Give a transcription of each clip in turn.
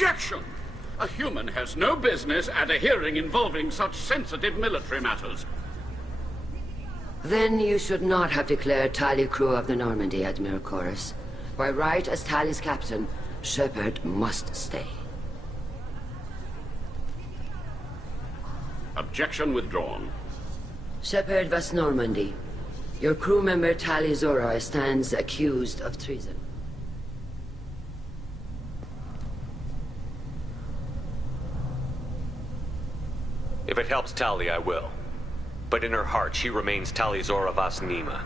Objection! A human has no business at a hearing involving such sensitive military matters. Then you should not have declared Tally crew of the Normandy, Admiral Chorus. By right as Tally's captain, Shepard must stay. Objection withdrawn. Shepard was Normandy. Your crew member Tally Zora stands accused of treason. If it helps Tally, I will. But in her heart, she remains Tally Zora Vasnima,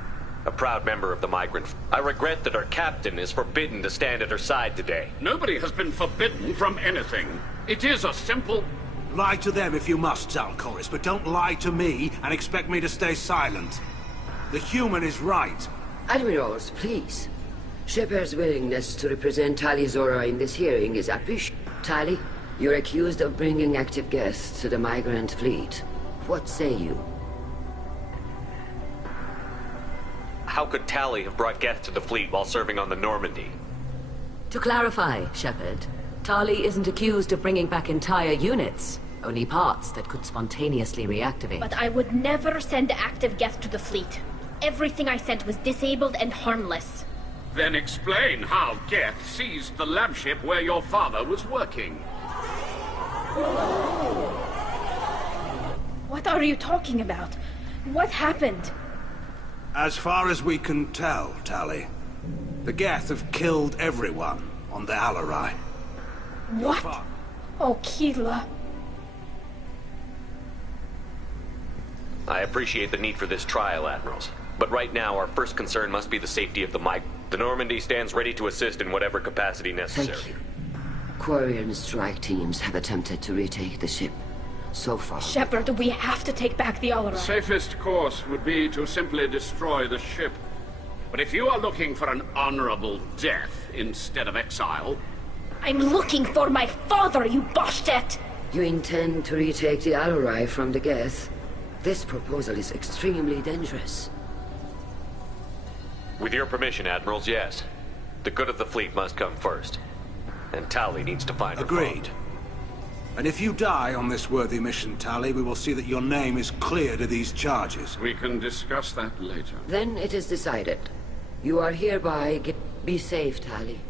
a proud member of the migrant. I regret that her captain is forbidden to stand at her side today. Nobody has been forbidden from anything. It is a simple... Lie to them if you must, Zalcoris, but don't lie to me and expect me to stay silent. The human is right. Admirals, please. Shepard's willingness to represent Tally Zora in this hearing is appreciated. Tally, you're accused of bringing active guests to the migrant fleet. What say you? How could Tally have brought guests to the fleet while serving on the Normandy? To clarify, Shepard, Tally isn't accused of bringing back entire units, only parts that could spontaneously reactivate. But I would never send active guests to the fleet. Everything I sent was disabled and harmless. Then explain how Geth seized the lab ship where your father was working. What are you talking about? What happened? As far as we can tell, Tally, the Geth have killed everyone on the Alarai. What? Oh, Keela. I appreciate the need for this trial, Admirals. But right now, our first concern must be the safety of the migrant. The Normandy stands ready to assist in whatever capacity necessary. Thank you. Quarian strike teams have attempted to retake the ship. So far... Shepard, we have to take back the Alarai. The safest course would be to simply destroy the ship. But if you are looking for an honorable death instead of exile... I'm looking for my father, you Boshtet! You intend to retake the Alarai from the Geth? This proposal is extremely dangerous. With your permission, Admirals, yes. The good of the fleet must come first. And Tally needs to find her Agreed. And if you die on this worthy mission, Tally, we will see that your name is cleared of these charges. We can discuss that later. Then it is decided. You are hereby... Be safe, Tally.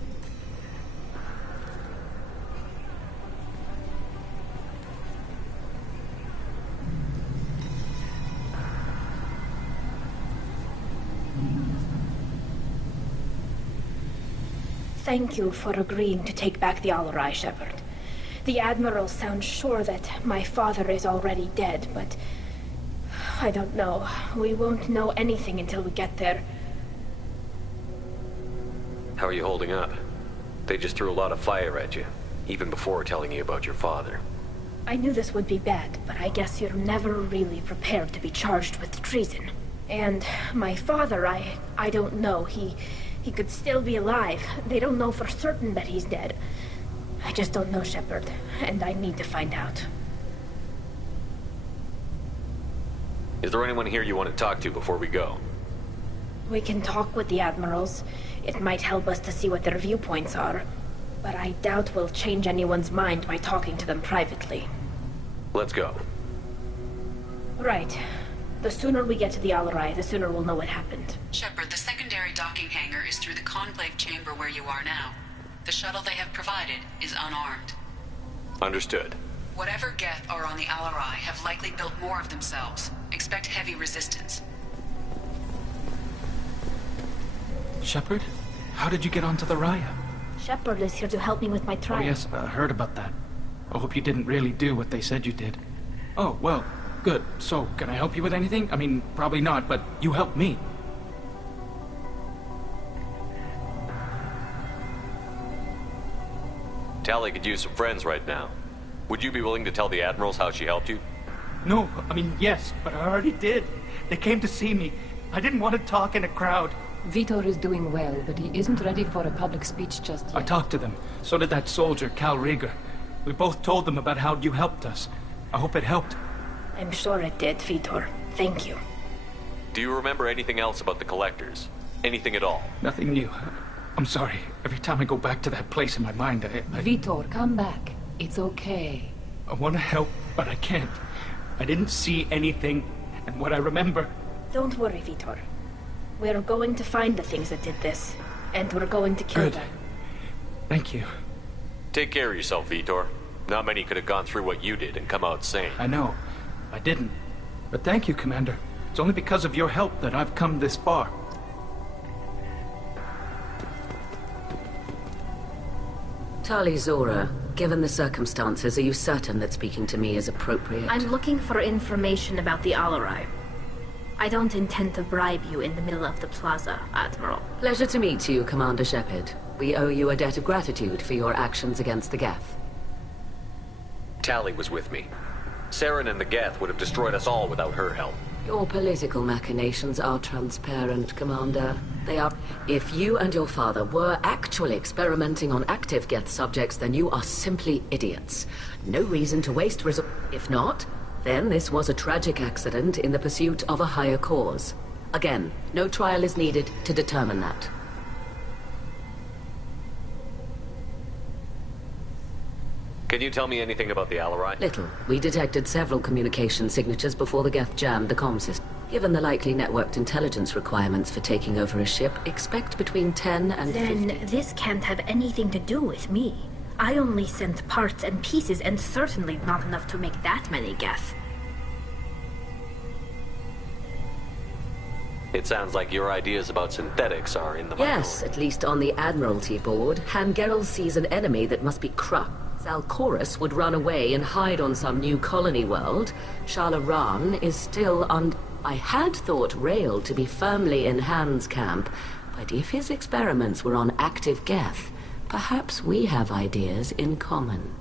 Thank you for agreeing to take back the Alarai, Shepard. The Admiral sounds sure that my father is already dead, but... I don't know. We won't know anything until we get there. How are you holding up? They just threw a lot of fire at you, even before telling you about your father. I knew this would be bad, but I guess you're never really prepared to be charged with treason. And my father, I don't know. He could still be alive. They don't know for certain that he's dead. I just don't know, Shepard, and I need to find out. Is there anyone here you want to talk to before we go? We can talk with the Admirals. It might help us to see what their viewpoints are. But I doubt we'll change anyone's mind by talking to them privately. Let's go. Right. The sooner we get to the Alarai, the sooner we'll know what happened. Shepard, the secondary docking hangar is through the Conclave chamber where you are now. The shuttle they have provided is unarmed. Understood. Whatever Geth are on the Alarai have likely built more of themselves. Expect heavy resistance. Shepard? How did you get onto the Raya? Shepard is here to help me with my trial. Oh yes, I heard about that. I hope you didn't really do what they said you did. Oh, well, good. So, can I help you with anything? I mean, probably not, but you helped me. Tally could use some friends right now. Would you be willing to tell the Admirals how she helped you? No, I mean, yes, but I already did. They came to see me. I didn't want to talk in a crowd. Vitor is doing well, but he isn't ready for a public speech just yet. I talked to them. So did that soldier, Cal Rieger. We both told them about how you helped us. I hope it helped. I'm sure it did, Vitor. Thank you. Do you remember anything else about the Collectors? Anything at all? Nothing new. I'm sorry. Every time I go back to that place in my mind, I Vitor, come back. It's okay. want to help, but I can't. I didn't see anything, and what I remember... Don't worry, Vitor. We're going to find the things that did this, and we're going to kill Good. them. Thank you. Take care of yourself, Vitor. Not many could have gone through what you did and come out sane. I know. I didn't. But thank you, Commander. It's only because of your help that I've come this far. Tali Zora, given the circumstances, are you certain that speaking to me is appropriate? I'm looking for information about the Alarai. I don't intend to bribe you in the middle of the plaza, Admiral. Pleasure to meet you, Commander Shepard. We owe you a debt of gratitude for your actions against the Geth. Tali was with me. Saren and the Geth would have destroyed us all without her help. Your political machinations are transparent, Commander. They are... If you and your father were actually experimenting on active Geth subjects, then you are simply idiots. No reason to waste resources. If not, then this was a tragic accident in the pursuit of a higher cause. Again, no trial is needed to determine that. Can you tell me anything about the Alarai? Little. We detected several communication signatures before the Geth jammed the comm system. Given the likely networked intelligence requirements for taking over a ship, expect between 10 and 50. Then this can't have anything to do with me. I only sent parts and pieces, and certainly not enough to make that many Geth. It sounds like your ideas about synthetics are in the Yes, minority. at least on the Admiralty board, Hangerel sees an enemy that must be crushed. Zalcorus would run away and hide on some new colony world. Shalaran is still on... I had thought Rail to be firmly in Han's camp, but if his experiments were on active Geth, perhaps we have ideas in common.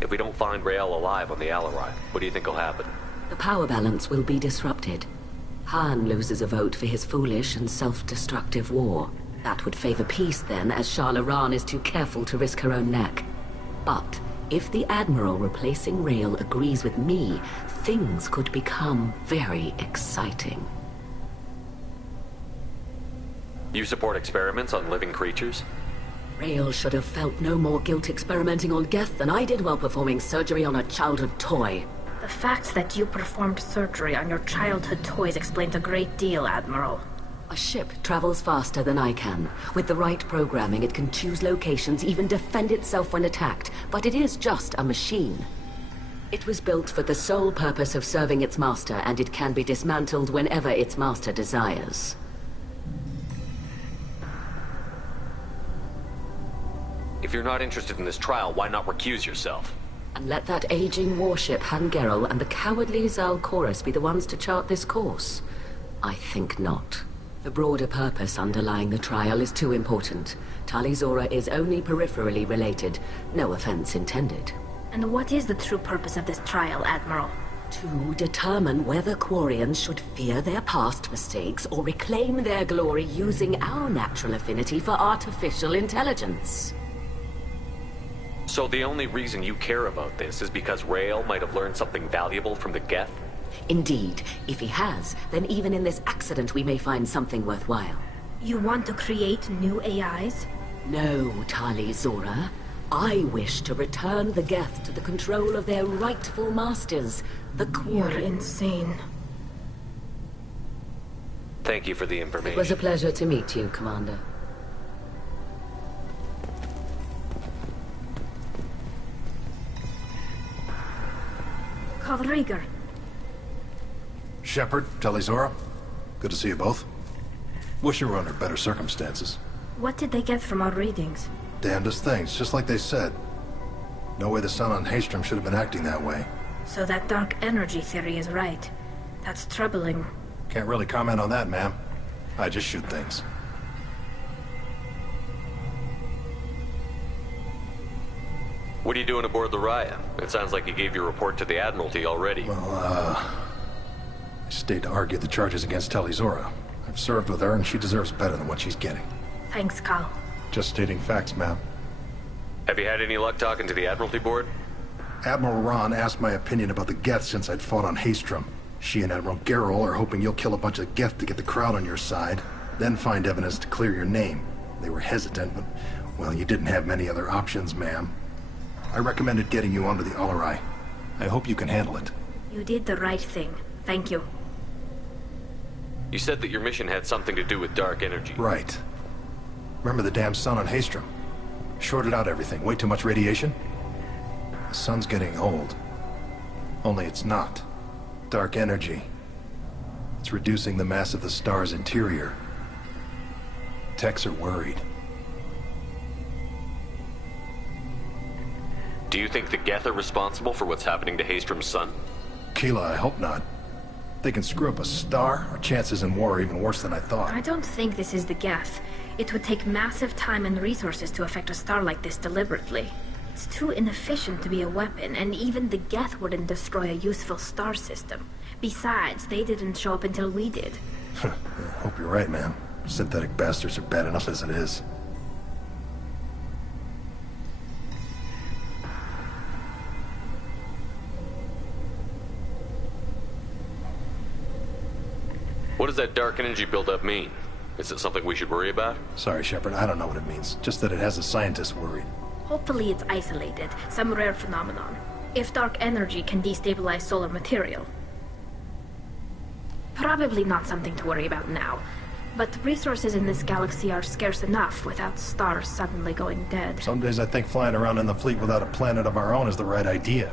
If we don't find Rael alive on the Alarai, what do you think will happen? The power balance will be disrupted. Han loses a vote for his foolish and self-destructive war. That would favor peace then, as Shalaran is too careful to risk her own neck. But if the Admiral replacing Rael agrees with me, things could become very exciting. You support experiments on living creatures? Rael should have felt no more guilt experimenting on Geth than I did while performing surgery on a childhood toy. The fact that you performed surgery on your childhood toys explains a great deal, Admiral. A ship travels faster than I can. With the right programming, it can choose locations, even defend itself when attacked. But it is just a machine. It was built for the sole purpose of serving its master, and it can be dismantled whenever its master desires. If you're not interested in this trial, why not recuse yourself? And let that aging warship Hangerel and the cowardly Zalcorus be the ones to chart this course? I think not. The broader purpose underlying the trial is too important. Tali Zora is only peripherally related. No offense intended. And what is the true purpose of this trial, Admiral? To determine whether Quarians should fear their past mistakes or reclaim their glory using our natural affinity for artificial intelligence. So the only reason you care about this is because Rael might have learned something valuable from the Geth? Indeed. If he has, then even in this accident we may find something worthwhile. You want to create new AIs? No, Tali Zora. I wish to return the Geth to the control of their rightful masters, the You're Quarians. insane. Thank you for the It information. was a pleasure to meet you, Commander. Rodriguez. Shepard, Telizora, good to see you both. Wish you were under better circumstances. What did they get from our readings? Damnedest things, just like they said. No way the sun on Haystrom should have been acting that way. So that dark energy theory is right. That's troubling. Can't really comment on that, ma'am. I just shoot things. What are you doing aboard the Raya? It sounds like you gave your report to the Admiralty already. Well, I stayed to argue the charges against Telizora. I've served with her, and she deserves better than what she's getting. Thanks, Cal. Just stating facts, ma'am. Have you had any luck talking to the Admiralty board? Admiral Ron asked my opinion about the Geth since I'd fought on Haystrom. She and Admiral Gerrel are hoping you'll kill a bunch of Geth to get the crowd on your side, then find evidence to clear your name. They were hesitant, but, well, you didn't have many other options, ma'am. I recommended getting you onto the Alarai. I hope you can handle it. You did the right thing. Thank you. You said that your mission had something to do with dark energy. Right. Remember the damn sun on Haystrom? Shorted out everything. Way too much radiation? The sun's getting old. Only it's not. Dark energy. It's reducing the mass of the star's interior. Techs are worried. Do you think the Geth are responsible for what's happening to Haystrom's sun? Keela, I hope not. They can screw up a star. Our chances in war are even worse than I thought. I don't think this is the Geth. It would take massive time and resources to affect a star like this deliberately. It's too inefficient to be a weapon, and even the Geth wouldn't destroy a useful star system. Besides, they didn't show up until we did. I hope you're right, man. Synthetic bastards are bad enough as it is. What does that dark energy buildup mean? Is it something we should worry about? Sorry, Shepard, I don't know what it means. Just that it has the scientists worried. Hopefully it's isolated, some rare phenomenon. If dark energy can destabilize solar material. Probably not something to worry about now. But resources in this galaxy are scarce enough without stars suddenly going dead. Some days I think flying around in the fleet without a planet of our own is the right idea.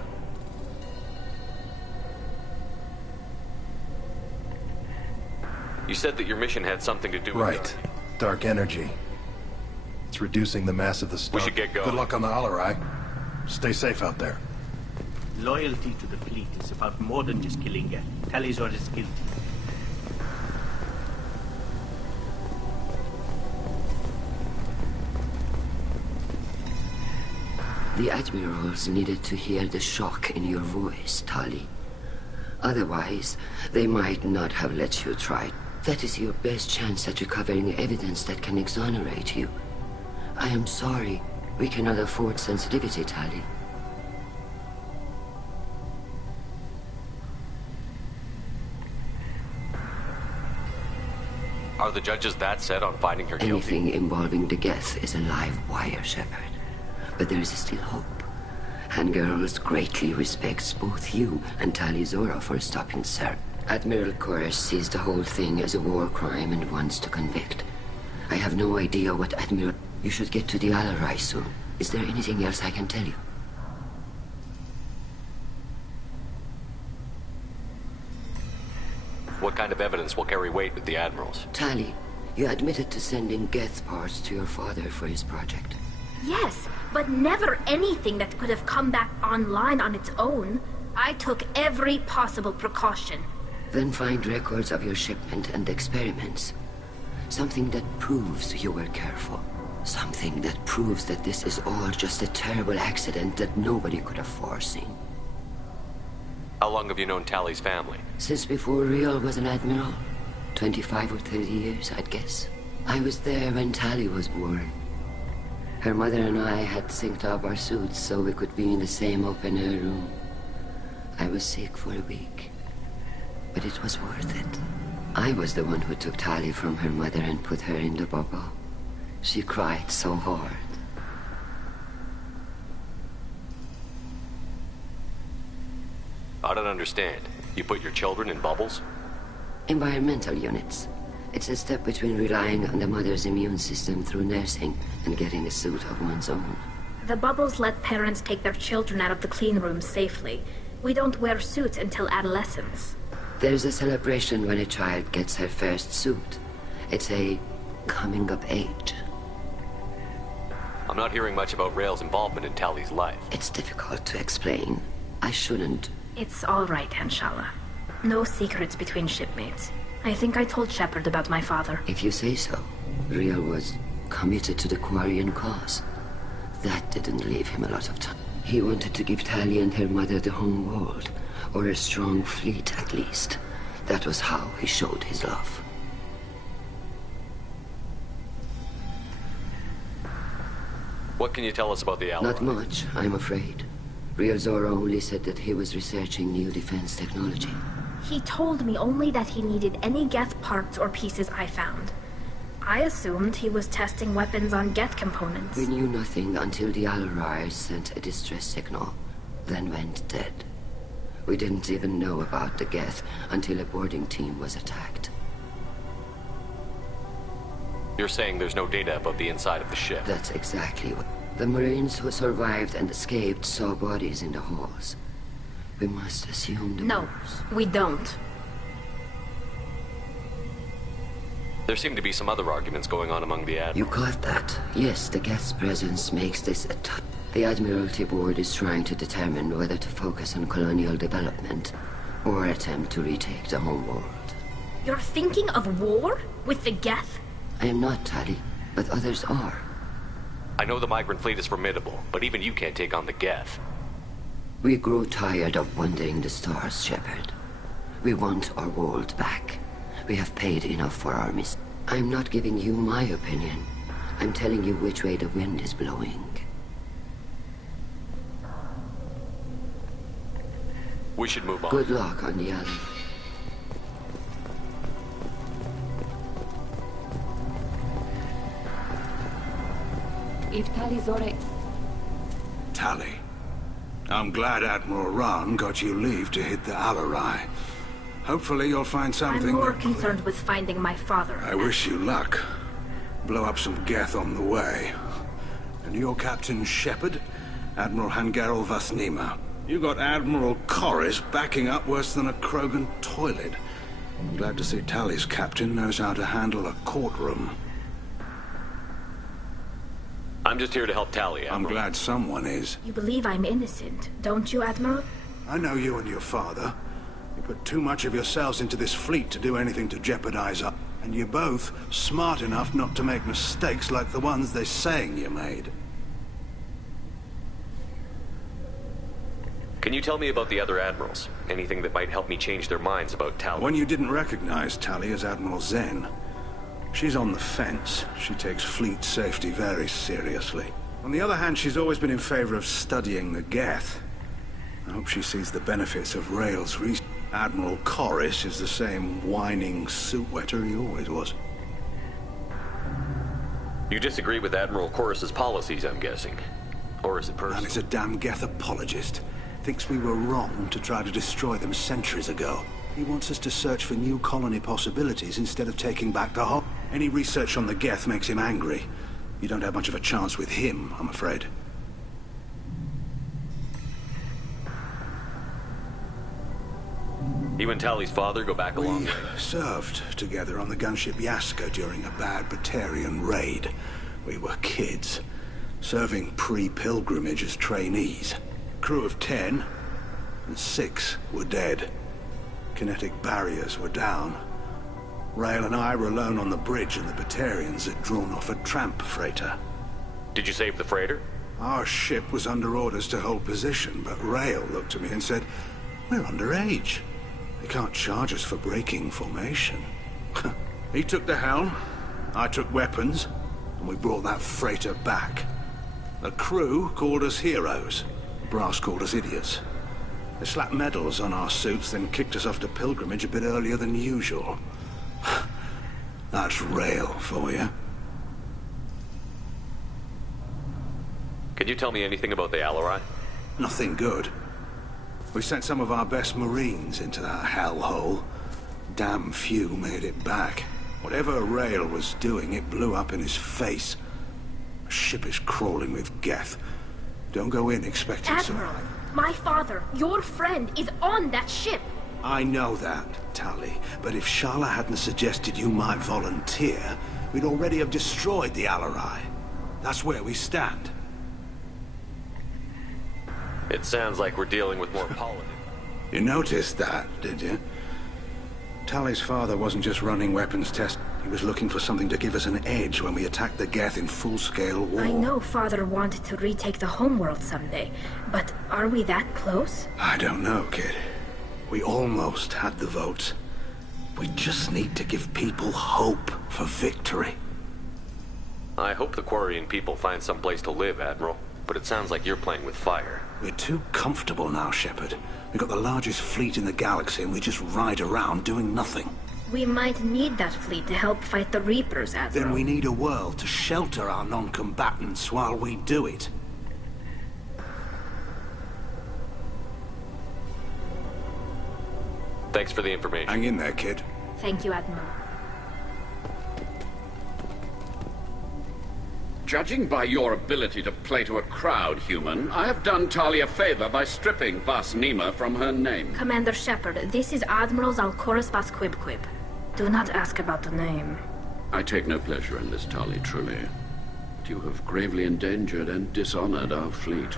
You said that your mission had something to do with... Right. Dark energy. It's reducing the mass of the star. We should get going. Good luck on the Alarai. Stay safe out there. Loyalty to the fleet is about more than just killing Geth. Talizor is guilty. The admirals needed to hear the shock in your voice, Tali. Otherwise, they might not have let you try. That is your best chance at recovering evidence that can exonerate you. I am sorry. We cannot afford sensitivity, Tali. Are the judges that set on finding her guilty? Anything involving the Geth is a live wire, Shepard. But there is still hope. And Girls greatly respects both you and Talizora for stopping Sir. Admiral Koresh sees the whole thing as a war crime and wants to convict. I have no idea what Admiral... You should get to the Alarai soon. Is there anything else I can tell you? What kind of evidence will carry weight with the admirals? Tali, you admitted to sending Geth parts to your father for his project. Yes, but never anything that could have come back online on its own. I took every possible precaution. Then find records of your shipment and experiments. Something that proves you were careful. Something that proves that this is all just a terrible accident that nobody could have foreseen. How long have you known Tali's family? Since before Riel was an admiral. 25 or 30 years, I'd guess. I was there when Tali was born. Her mother and I had synced up our suits so we could be in the same open-air room. I was sick for a week, but it was worth it. I was the one who took Tali from her mother and put her in the bubble. She cried so hard. I don't understand. You put your children in bubbles? Environmental units. It's a step between relying on the mother's immune system through nursing and getting a suit of one's own. The bubbles let parents take their children out of the clean rooms safely. We don't wear suits until adolescence. There's a celebration when a child gets her first suit. It's a coming of age. I'm not hearing much about Rael's involvement in Tali's life. It's difficult to explain. I shouldn't. It's all right, Anshala. No secrets between shipmates. I think I told Shepard about my father. If you say so. Riel was committed to the Quarian cause. That didn't leave him a lot of time. He wanted to give Tali and her mother the home world, or a strong fleet at least. That was how he showed his love. What can you tell us about the Alarai? Not much, I'm afraid. Riel Zora only said that he was researching new defense technology. He told me only that he needed any Geth parts or pieces I found. I assumed he was testing weapons on Geth components. We knew nothing until the Alarai sent a distress signal, then went dead. We didn't even know about the Geth until a boarding team was attacked. You're saying there's no data about the inside of the ship? That's exactly what... The Marines who survived and escaped saw bodies in the halls. We must assume the No, worst. we don't. There seem to be some other arguments going on among the admirals. You caught that? Yes, the Geth's presence makes this a The Admiralty Board is trying to determine whether to focus on colonial development or attempt to retake the homeworld. You're thinking of war? With the Geth? I am not, Tali, but others are. I know the migrant fleet is formidable, but even you can't take on the Geth. We grow tired of wandering the stars, Shepard. We want our world back. We have paid enough for our I'm not giving you my opinion. I'm telling you which way the wind is blowing. We should move on. Good luck on the alley. If Talizore... Tali. I'm glad Admiral Rahn got you leave to hit the Alarai. Hopefully you'll find something... I'm more concerned with finding my father. I wish you luck. Blow up some Geth on the way. And you're Captain Shepard, Admiral Hangarel Vasnima. You got Admiral Corris backing up worse than a Krogan toilet. I'm glad to see Tali's captain knows how to handle a courtroom. I'm just here to help Tali, Admiral. I'm glad someone is. You believe I'm innocent, don't you, Admiral? I know you and your father. You put too much of yourselves into this fleet to do anything to jeopardize us. And you're both smart enough not to make mistakes like the ones they're saying you made. Can you tell me about the other admirals? Anything that might help me change their minds about Tali? One you didn't recognize Tali as Admiral Zen. She's on the fence. She takes fleet safety very seriously. On the other hand, she's always been in favor of studying the Geth. I hope she sees the benefits of Rail's research. Admiral Corris is the same whining suit-wetter he always was. You disagree with Admiral Corris's policies, I'm guessing. Or is it personal? And he's a damn Geth apologist. Thinks we were wrong to try to destroy them centuries ago. He wants us to search for new colony possibilities instead of taking back the whole... Any research on the Geth makes him angry. You don't have much of a chance with him, I'm afraid. You and Tali's father go back a long way? We served together on the gunship Yaska during a bad Batarian raid. We were kids, serving pre-pilgrimage as trainees. Crew of 10, and 6 were dead. Kinetic barriers were down. Rail and I were alone on the bridge, and the Batarians had drawn off a tramp freighter. Did you save the freighter? Our ship was under orders to hold position, but Rail looked at me and said, "We're underage. They can't charge us for breaking formation." He took the helm, I took weapons, and we brought that freighter back. The crew called us heroes. The brass called us idiots. They slapped medals on our suits, then kicked us off to pilgrimage a bit earlier than usual. That's Rail for you. Can you tell me anything about the Alarai? Nothing good. We sent some of our best Marines into that hellhole. Damn few made it back. Whatever Rail was doing, it blew up in his face. The ship is crawling with Geth. Don't go in expecting Admiral, my father, your friend, is on that ship. I know that, Tali, but if Shala hadn't suggested you might volunteer, we'd already have destroyed the Alarai. That's where we stand. It sounds like we're dealing with more politics. You noticed that, did you? Tali's father wasn't just running weapons tests. He was looking for something to give us an edge when we attacked the Geth in full-scale war. I know Father wanted to retake the homeworld someday, but are we that close? I don't know, kid. We almost had the votes. We just need to give people hope for victory. I hope the Quarian people find some place to live, Admiral. But it sounds like you're playing with fire. We're too comfortable now, Shepard. We've got the largest fleet in the galaxy and we just ride around doing nothing. We might need that fleet to help fight the Reapers, Admiral. Then we need a world to shelter our non-combatants while we do it. Thanks for the information. Hang in there, kid. Thank you, Admiral. Judging by your ability to play to a crowd, human, I have done Talia a favor by stripping Vas Nima from her name. Commander Shepard, this is Admiral Zalkorus Vas Quib. Do not ask about the name. I take no pleasure in this, Tali, truly. But you have gravely endangered and dishonored our fleet.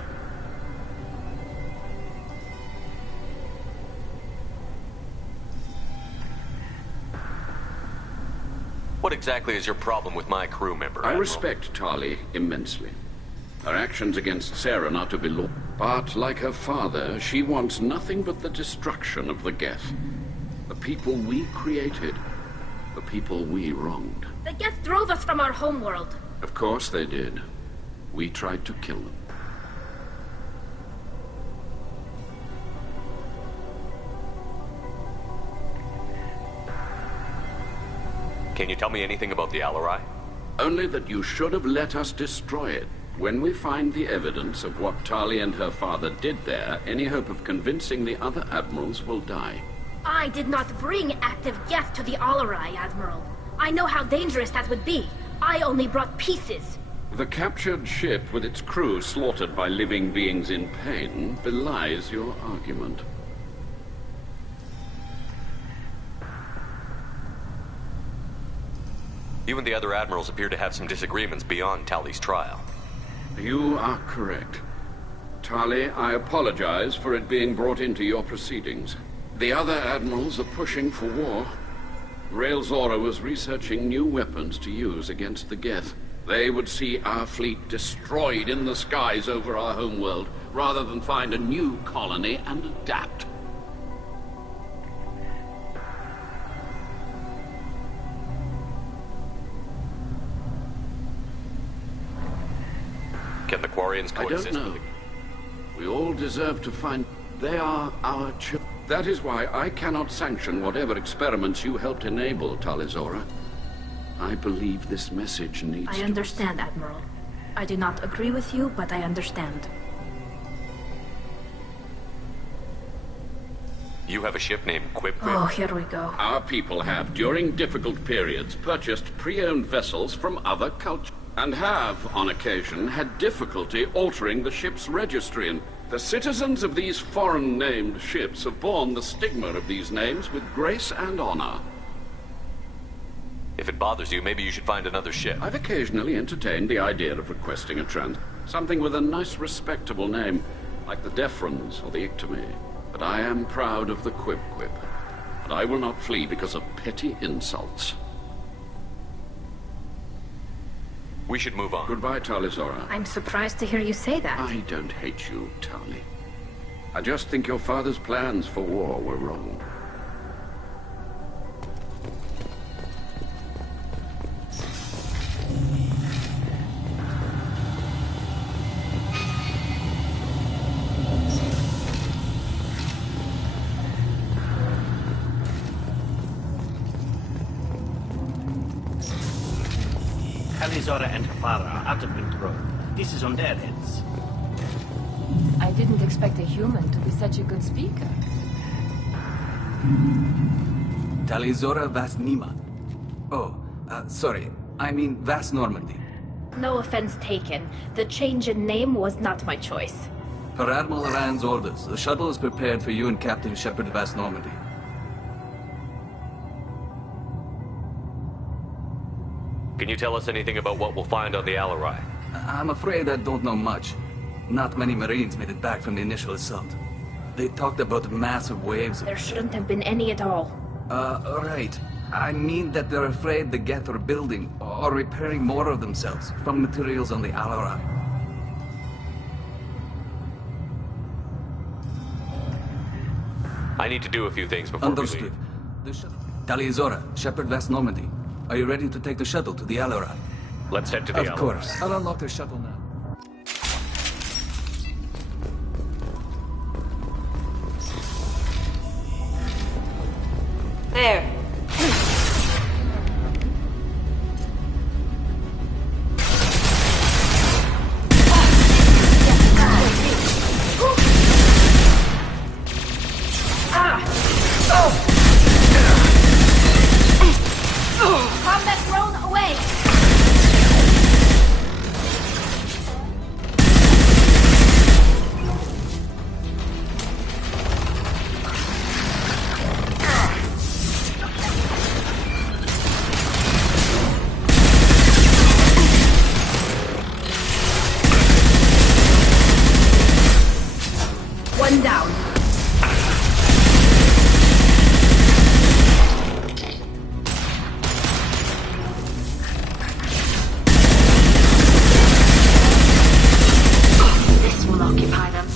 What exactly is your problem with my crew member, I Admiral? respect Tali immensely. Her actions against Saren are to be lauded. But like her father, she wants nothing but the destruction of the Geth. The people we created. The people we wronged. The Geth drove us from our homeworld. Of course they did. We tried to kill them. Can you tell me anything about the Alarai? Only that you should have let us destroy it. When we find the evidence of what Tali and her father did there, any hope of convincing the other admirals will die. I did not bring active Geth to the Alarai, Admiral. I know how dangerous that would be. I only brought pieces. The captured ship with its crew slaughtered by living beings in pain belies your argument. You and the other admirals appear to have some disagreements beyond Tali's trial. You are correct. Tali, I apologize for it being brought into your proceedings. The other admirals are pushing for war. Rael Zora was researching new weapons to use against the Geth. They would see our fleet destroyed in the skies over our homeworld, rather than find a new colony and adapt. Can the Quarians coexist? I don't know. We all deserve to find... They are our children. That is why I cannot sanction whatever experiments you helped enable, Talizora. I believe this message needs I understand, Admiral. I do not agree with you, but I understand. You have a ship named Quib. Oh, here we go. Our people have, during difficult periods, purchased pre-owned vessels from other cultures, and have, on occasion, had difficulty altering the ship's registry. And the citizens of these foreign-named ships have borne the stigma of these names with grace and honor. If it bothers you, maybe you should find another ship. I've occasionally entertained the idea of requesting a something with a nice, respectable name, like the Defrons or the Ictomy. But I am proud of the Quib. And I will not flee because of petty insults. We should move on. Goodbye, Talizora. I'm surprised to hear you say that. I don't hate you, Tali. I just think your father's plans for war were wrong. Talizora and her father are out of control. This is on their heads. I didn't expect a human to be such a good speaker. Talizora Vas Nima. Oh, sorry. I mean Vas Normandy. No offense taken. The change in name was not my choice. Per Admiral Rand's orders, the shuttle is prepared for you and Captain Shepard Vas Normandy. Can you tell us anything about what we'll find on the Alarai? I'm afraid I don't know much. Not many Marines made it back from the initial assault. They talked about massive waves of... There shouldn't have been any at all. Right. I mean that they're afraid the Geth are building or repairing more of themselves from materials on the Alarai. I need to do a few things before Understood. we leave. The shuttle... Talizora, Shepard Vas Normandy. Are you ready to take the shuttle to the Alarai? Let's head to the Alarai. Of course. I'll unlock the shuttle now. There. Combat drone away! One down. This will occupy them.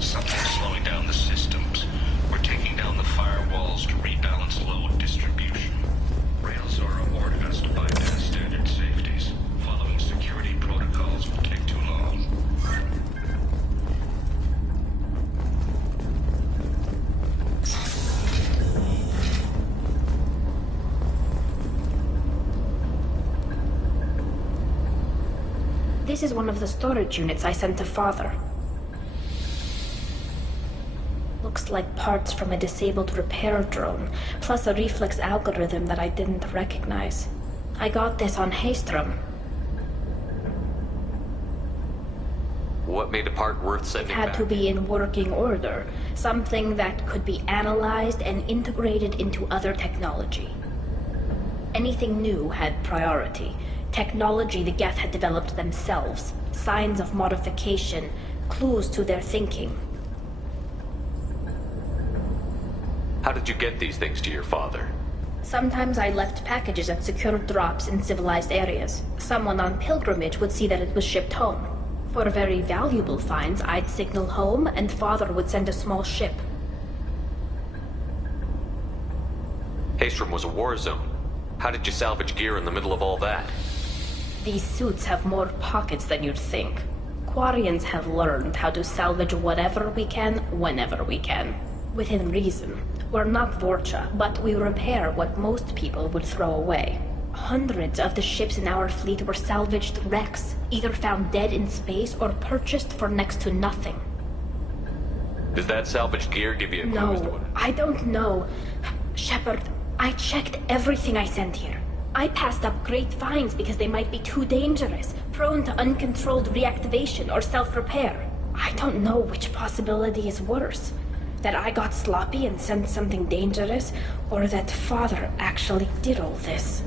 Something's slowing down the systems. We're taking down the firewalls to rebalance load distribution. Railzora ordered us to bypass standard safeties. Following security protocols will take too long. This is one of the storage units I sent to Father. Looks like parts from a disabled repair drone, plus a reflex algorithm that I didn't recognize. I got this on Haystrom. What made a part worth It sending had back? to be in working order, something that could be analyzed and integrated into other technology. Anything new had priority. Technology the Geth had developed themselves, signs of modification, clues to their thinking. How did you get these things to your father? Sometimes I left packages at secure drops in civilized areas. Someone on pilgrimage would see that it was shipped home. For very valuable finds, I'd signal home, and Father would send a small ship. Haystrom was a war zone. How did you salvage gear in the middle of all that? These suits have more pockets than you'd think. Quarians have learned how to salvage whatever we can, whenever we can. Within reason. We're not Vorcha, but we repair what most people would throw away. Hundreds of the ships in our fleet were salvaged wrecks, either found dead in space or purchased for next to nothing. Does that salvaged gear give you a clue as to No, what... I don't know. Shepard, I checked everything I sent here. I passed up great finds because they might be too dangerous, prone to uncontrolled reactivation or self-repair. I don't know which possibility is worse. That I got sloppy and sent something dangerous, or that Father actually did all this.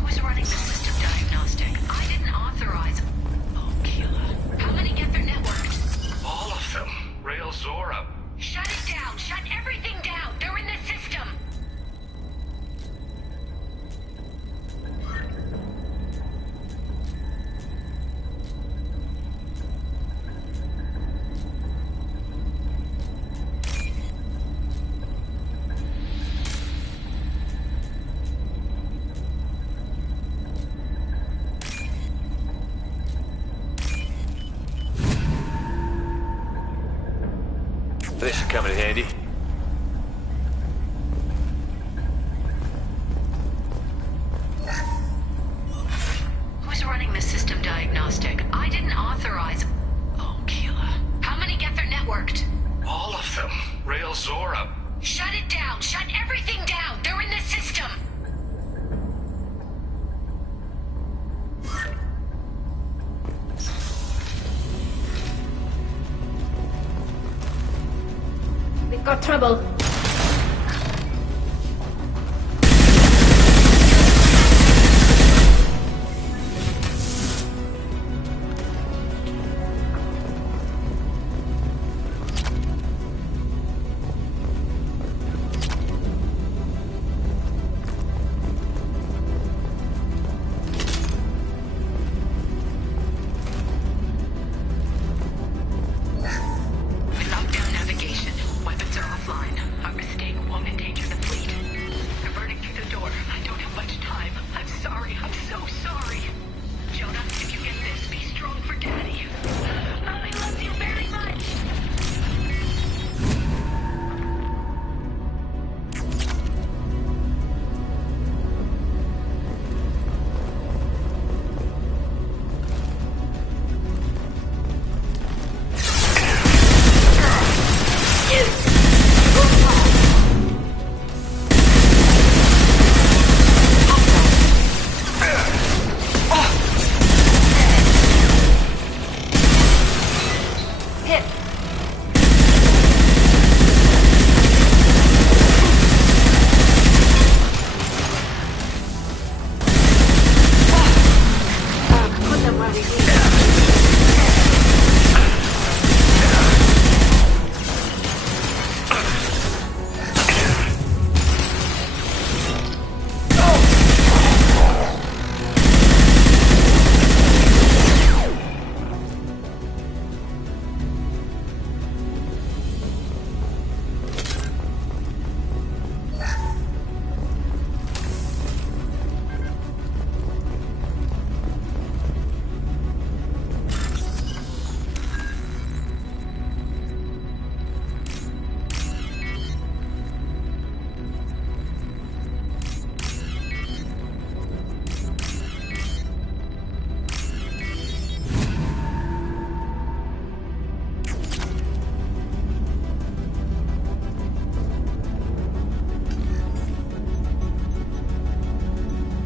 Who's running the system diagnostic? I didn't authorize... Oh, killer. How many get their network? All of them. Railzora. Shut it down! Shut everything down! They're in the system! This should come in handy. Who's running the system diagnostic? I didn't authorize... Oh, killer. How many get their networked? All of them. Railzora. Shut it down! Shut everything down! They're in the system! Got trouble.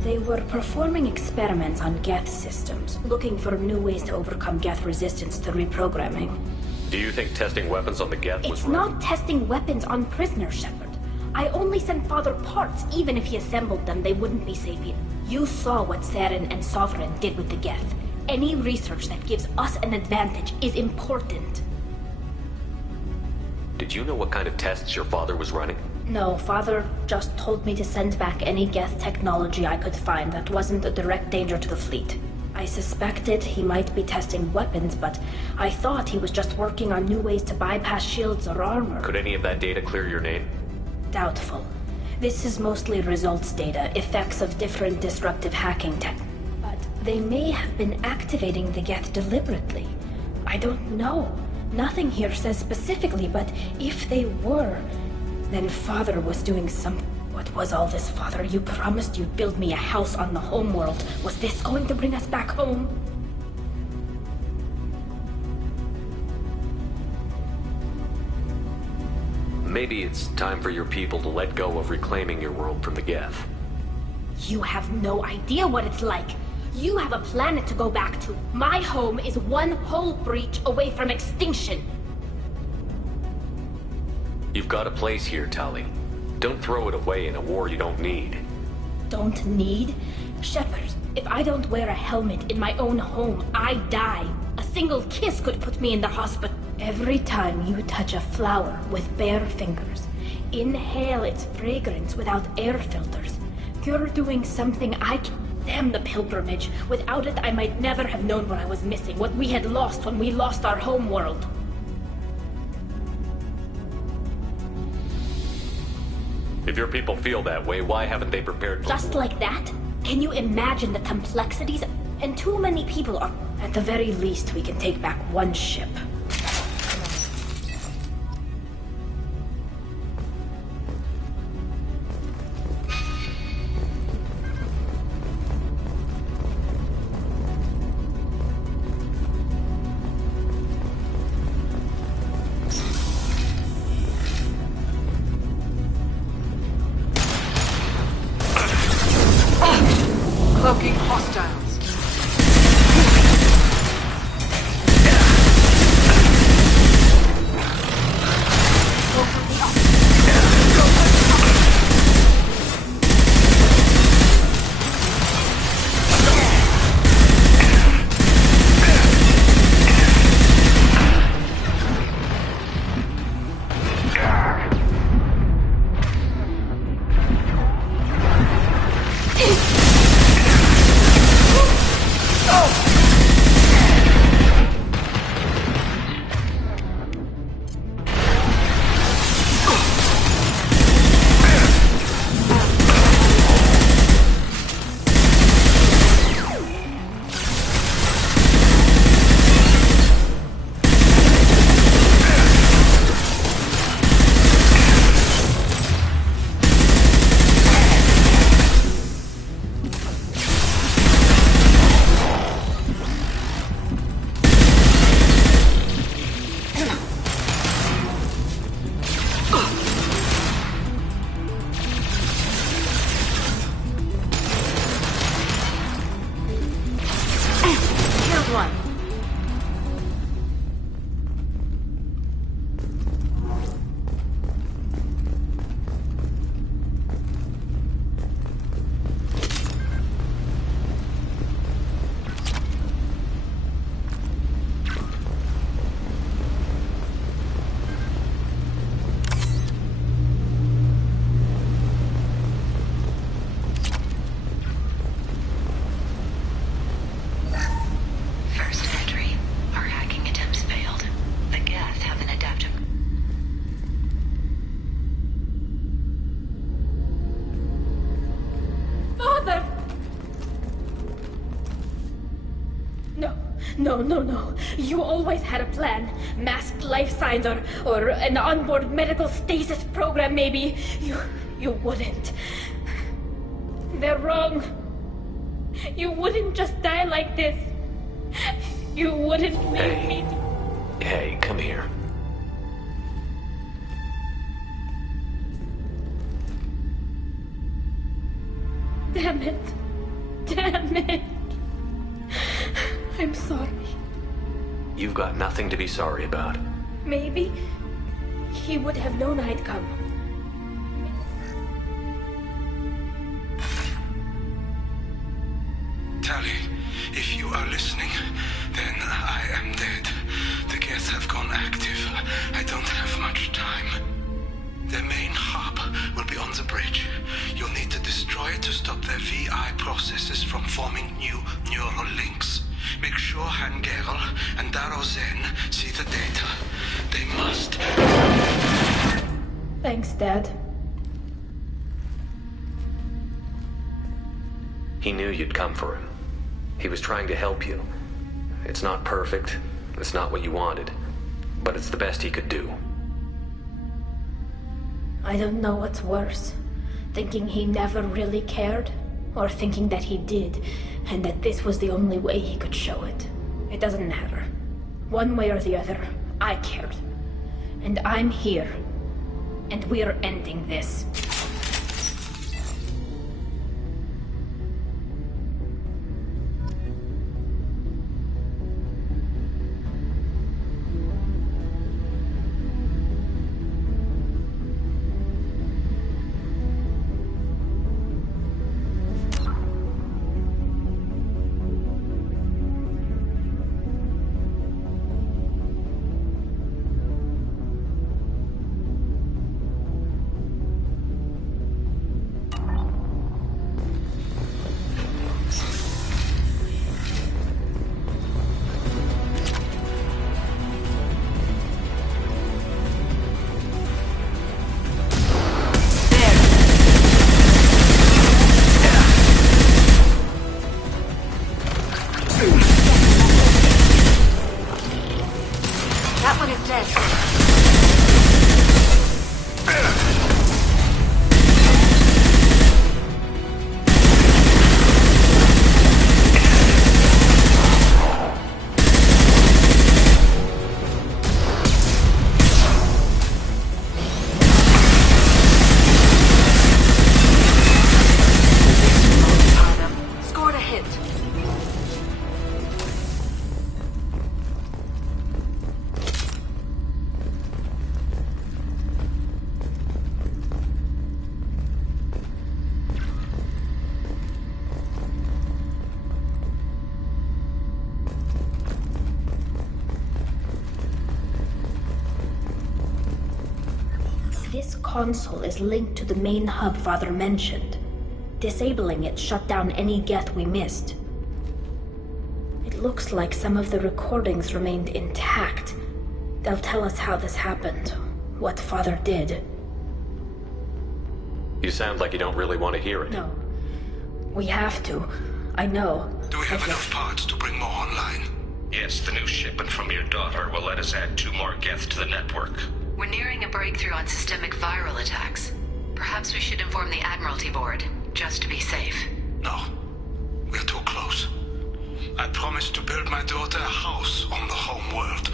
They were performing experiments on Geth systems, looking for new ways to overcome Geth resistance to reprogramming. Do you think testing weapons on the Geth was It's right? not testing weapons on prisoners, Shepard. I only sent Father parts. Even if he assembled them, they wouldn't be sapient. You saw what Saren and Sovereign did with the Geth. Any research that gives us an advantage is important. Did you know what kind of tests your father was running? No, Father just told me to send back any Geth technology I could find that wasn't a direct danger to the fleet. I suspected he might be testing weapons, but I thought he was just working on new ways to bypass shields or armor. Could any of that data clear your name? Doubtful. This is mostly results data, effects of different disruptive hacking tech. But they may have been activating the Geth deliberately. I don't know. Nothing here says specifically, but if they were, then Father was doing some... What was all this, Father? You promised you'd build me a house on the homeworld. Was this going to bring us back home? Maybe it's time for your people to let go of reclaiming your world from the Geth. You have no idea what it's like. You have a planet to go back to. My home is one hull breach away from extinction. You've got a place here, Tali. Don't throw it away in a war you don't need. Don't need? Shepard, if I don't wear a helmet in my own home, I die. A single kiss could put me in the hospital. Every time you touch a flower with bare fingers, inhale its fragrance without air filters, you're doing something I can... Damn the pilgrimage. Without it, I might never have known what I was missing, what we had lost when we lost our home world. If your people feel that way, why haven't they prepared for Just like that? Can you imagine the complexities? And too many people are... At the very least, we can take back one ship. Cloaking hostiles. No. You always had a plan. Masked life signs or an onboard medical stasis program, maybe. You wouldn't. They're wrong. You wouldn't just die like this. You wouldn't leave me. Hey, come here. Damn it. I'm sorry. You've got nothing to be sorry about. Maybe he would have known I'd come. Tali, if you are listening, then I am dead. The Geth have gone active. I don't have much time. The main hub will be on the bridge. You'll need to destroy it to stop their VI processes from forming new neural links. Make sure Hangerl and Daro Zen see the data. They must. Thanks, Dad. He knew you'd come for him. He was trying to help you. It's not perfect. It's not what you wanted. But it's the best he could do. I don't know what's worse. Thinking he never really cared, or thinking that he did, and that this was the only way he could show it. It doesn't matter. One way or the other, I cared. And I'm here. And we're ending this. This console is linked to the main hub Father mentioned. Disabling it shut down any Geth we missed. It looks like some of the recordings remained intact. They'll tell us how this happened, what Father did. You sound like you don't really want to hear it. No. We have to. I know. Do we have enough parts to bring more online? Yes, the new shipment from your daughter will let us add 2 more Geth to the network. We're nearing a breakthrough on systemic viral attacks. Perhaps we should inform the Admiralty Board, just to be safe. No. We're too close. I promised to build my daughter a house on the home world.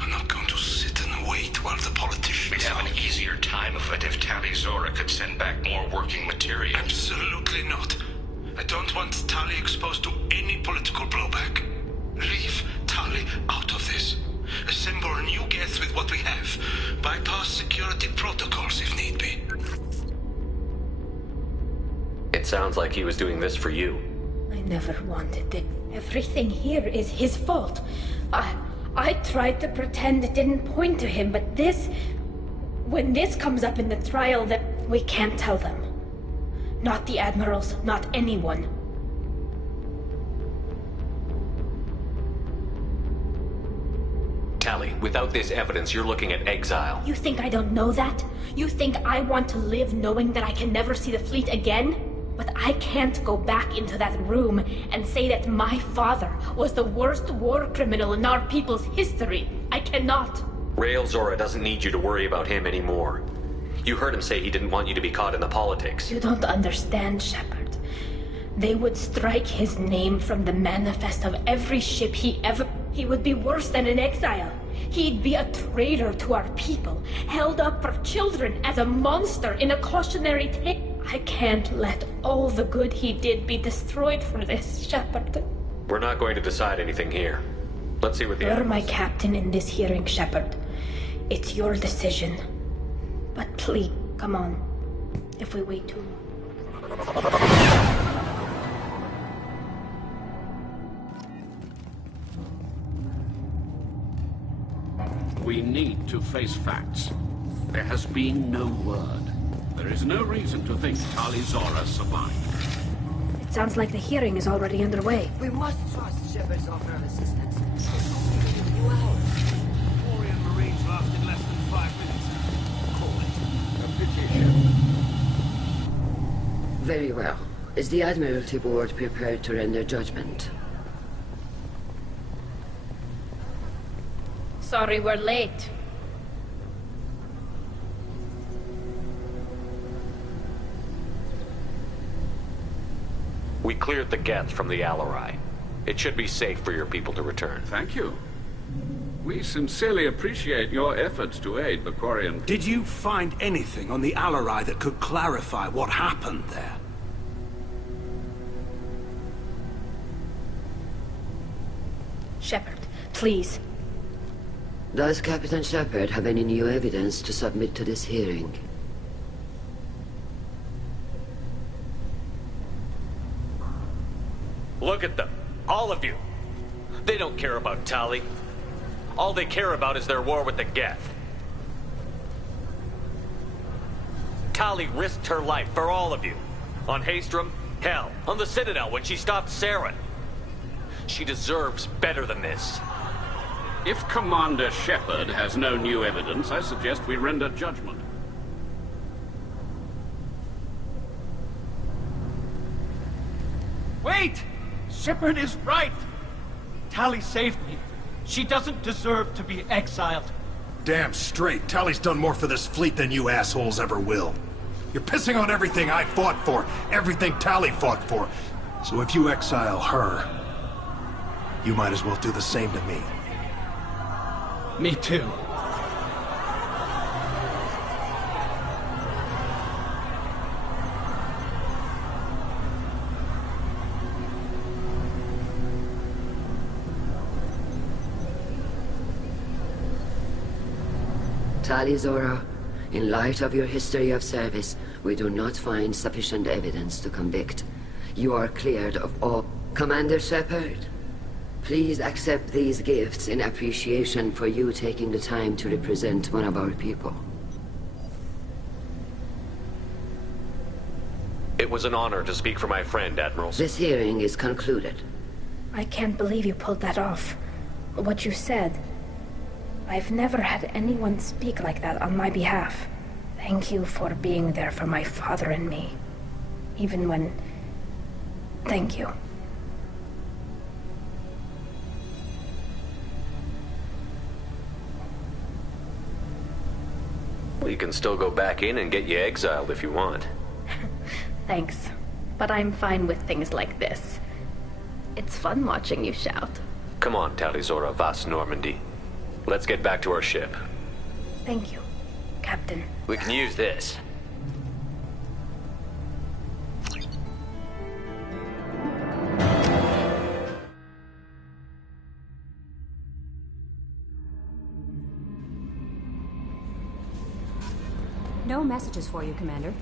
I'm not going to sit and wait while the politicians... We'd have an easier time of it if Tali Zora could send back more working material. Absolutely not. I don't want Tali exposed to any political blowback. Leave Tali out of this. Assemble a new Geth with what we have. Bypass security protocols if need be. It sounds like he was doing this for you. I never wanted it. Everything here is his fault. I tried to pretend it didn't point to him, but this... When this comes up in the trial, that we can't tell them. Not the admirals, not anyone. Tali, without this evidence, you're looking at exile. You think I don't know that? You think I want to live knowing that I can never see the fleet again? But I can't go back into that room and say that my father was the worst war criminal in our people's history. I cannot. Rael Zora doesn't need you to worry about him anymore. You heard him say he didn't want you to be caught in the politics. You don't understand, Shepard. They would strike his name from the manifest of every ship he ever... He would be worse than an exile. He'd be a traitor to our people, held up for children as a monster in a cautionary tale. I can't let all the good he did be destroyed for this, Shepard. We're not going to decide anything here. Let's see what the... You're my captain in this hearing, Shepard. It's your decision. But please, come on. If we wait too long... We need to face facts. There has been no word. There is no reason to think Tali Zora survived. It sounds like the hearing is already underway. We must trust Shepard's offer of assistance. It's only been a few hours. Quarian Marines lasted less than 5 minutes. Call it A petition. Very well. Is the Admiralty Board prepared to render judgment? Sorry we're late. We cleared the Geth from the Alarai. It should be safe for your people to return. Thank you. We sincerely appreciate your efforts to aid the Quarian. Did you find anything on the Alarai that could clarify what happened there? Shepard, please. Does Captain Shepard have any new evidence to submit to this hearing? Look at them. All of you. They don't care about Tali. All they care about is their war with the Geth. Tali risked her life for all of you. On Haestrom, hell, on the Citadel when she stopped Saren. She deserves better than this. If Commander Shepard has no new evidence, I suggest we render judgment. Wait! Shepard is right! Tali saved me. She doesn't deserve to be exiled. Damn straight. Tali's done more for this fleet than you assholes ever will. You're pissing on everything I fought for, everything Tali fought for. So if you exile her, you might as well do the same to me. Me too. Tali Zora, in light of your history of service, we do not find sufficient evidence to convict. You are cleared of all... Commander Shepard, please accept these gifts in appreciation for you taking the time to represent one of our people. It was an honor to speak for my friend, Admirals. This hearing is concluded. I can't believe you pulled that off. What you said. I've never had anyone speak like that on my behalf. Thank you for being there for my father and me. Even when... Thank you. Well, you can still go back in and get you exiled if you want. Thanks. But I'm fine with things like this. It's fun watching you shout. Come on, Tali Zora Vas Normandy. Let's get back to our ship. Thank you, Captain. We can use this. No messages for you, Commander.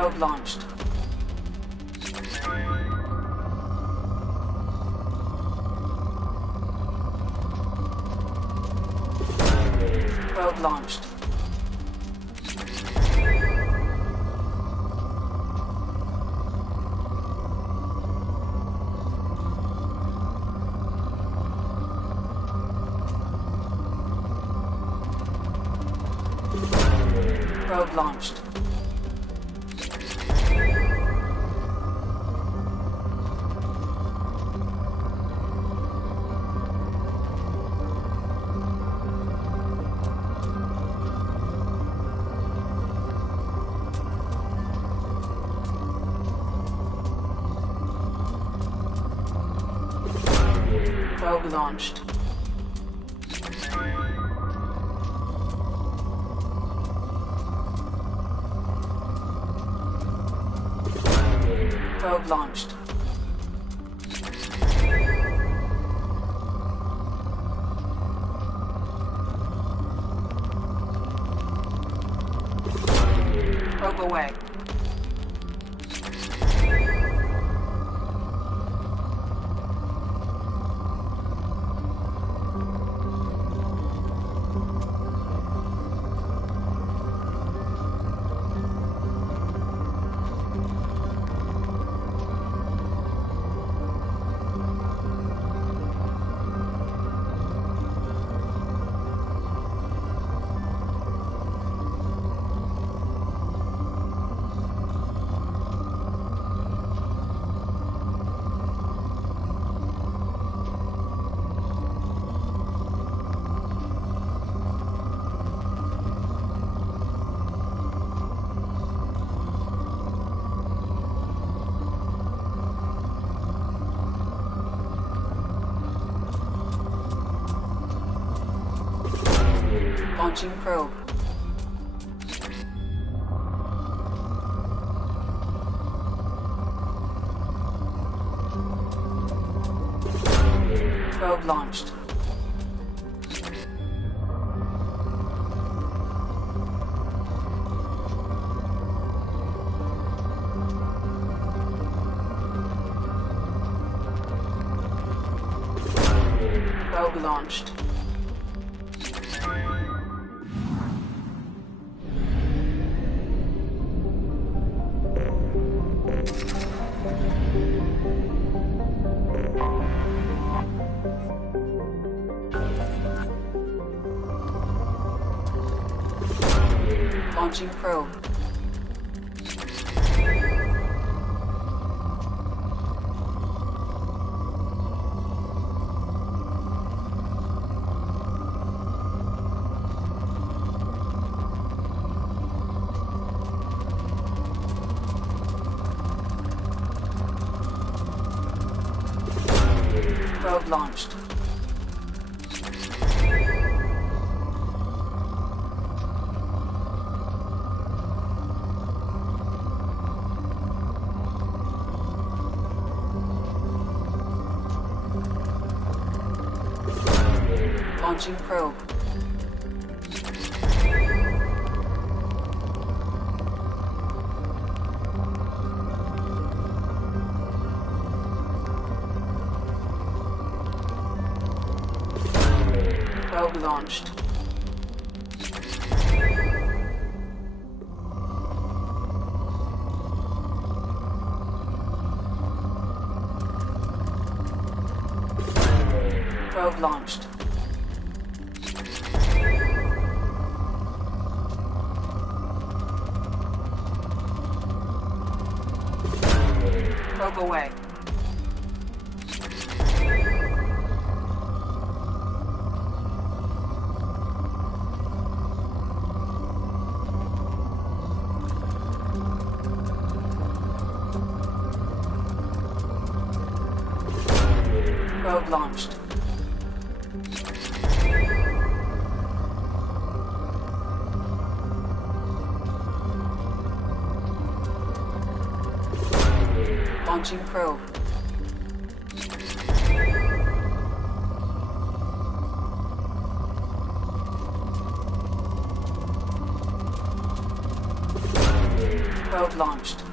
Probe launched. Probe launched. Probe launched. Probe launched. Probe launched. Probe away. Launching probe. Probe launched. Probe launched. Launching probe. Probe launched. Launching probe. Probe launched. Probe launched. Probe away. Probe launched. Launching probe. Probe Probe launched.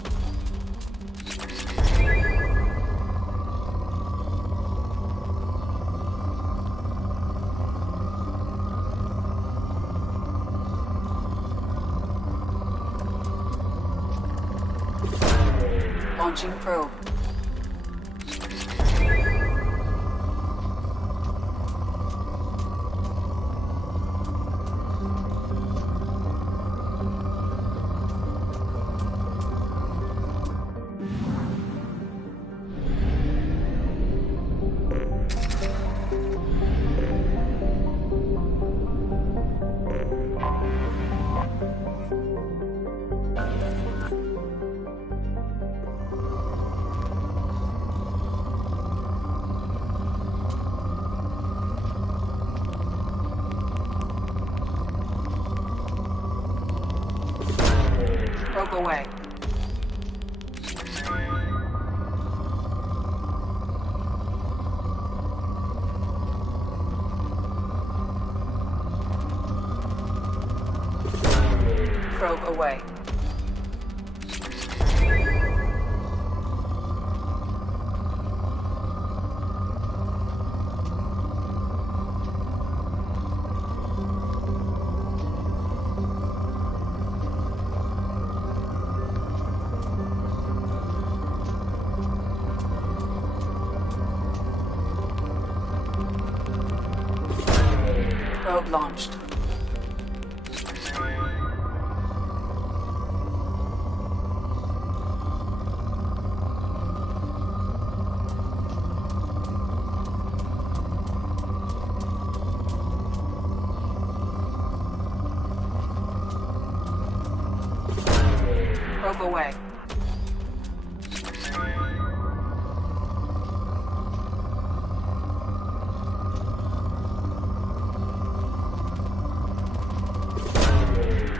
Launching probe. Probe away. Probe away. Probe launched. Probe away.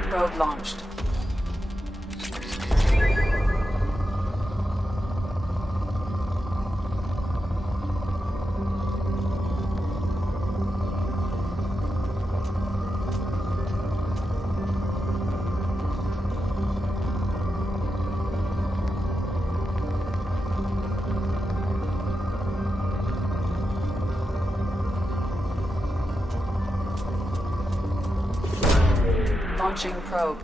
Probe launched. Launching probe.